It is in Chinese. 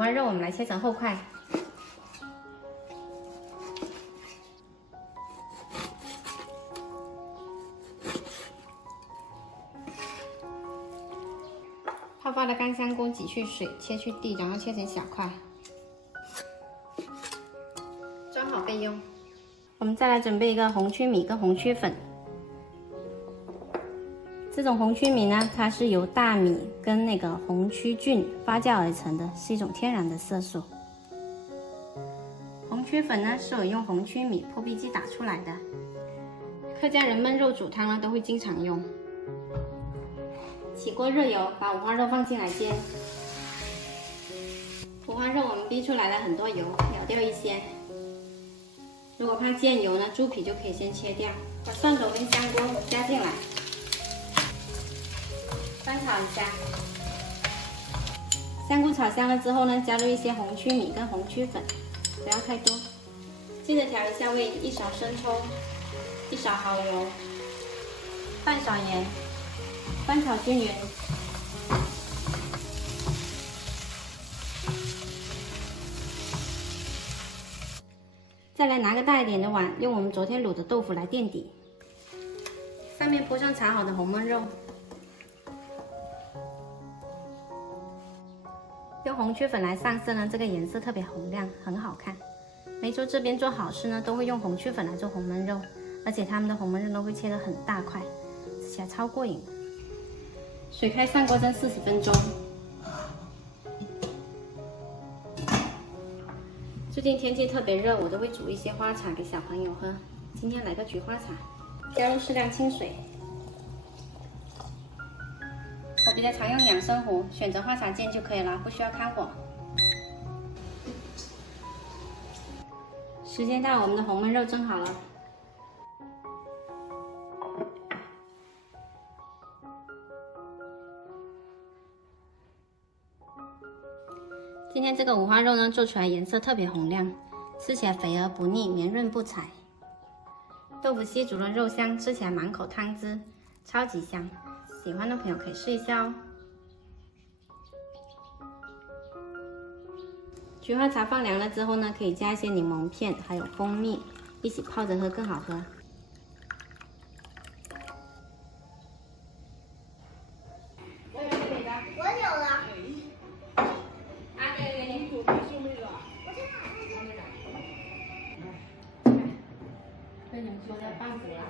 花肉我们来切成厚块。泡发的干香菇挤去水，切去蒂，然后切成小块，装好备用。我们再来准备一个红曲米跟红曲粉。这种红曲米呢，它是由大米跟那个红曲菌发酵而成的，是一种天然的色素。红曲粉呢，是我用红曲米破壁机打出来的。客家人焖肉煮汤呢，都会经常用。起锅热油，把五花肉放进来煎。五花肉我们逼出来了很多油，舀掉一些。如果怕溅油呢，猪皮就可以先切掉。把蒜头跟香菇加进来，翻炒一下。香菇炒香了之后呢，加入一些红曲米跟红曲粉，不要太多。记得调一下味，一勺生抽，一勺蚝油，半勺盐，翻炒均匀。再来拿个大一点的碗，用我们昨天卤的豆腐来垫底，上面铺上炒好的红焖肉，用红曲粉来上色呢，这个颜色特别红亮，很好看。梅州这边做好事呢，都会用红曲粉来做红焖肉，而且他们的红焖肉都会切得很大块，吃起来超过瘾。水开上锅蒸40分钟。最近天气特别热，我都会煮一些花茶给小朋友喝。今天来个菊花茶，加入适量清水。我比较常用2升壶，选择花茶键就可以了，不需要开火。时间到，我们的红焖肉蒸好了。今天这个五花肉呢，做出来颜色特别红亮，吃起来肥而不腻，绵润不柴。豆腐吸足了肉香，吃起来满口汤汁，超级香。喜欢的朋友可以试一下哦。菊花茶放凉了之后呢，可以加一些柠檬片，还有蜂蜜，一起泡着喝更好喝。我有了。被你们说的半补了。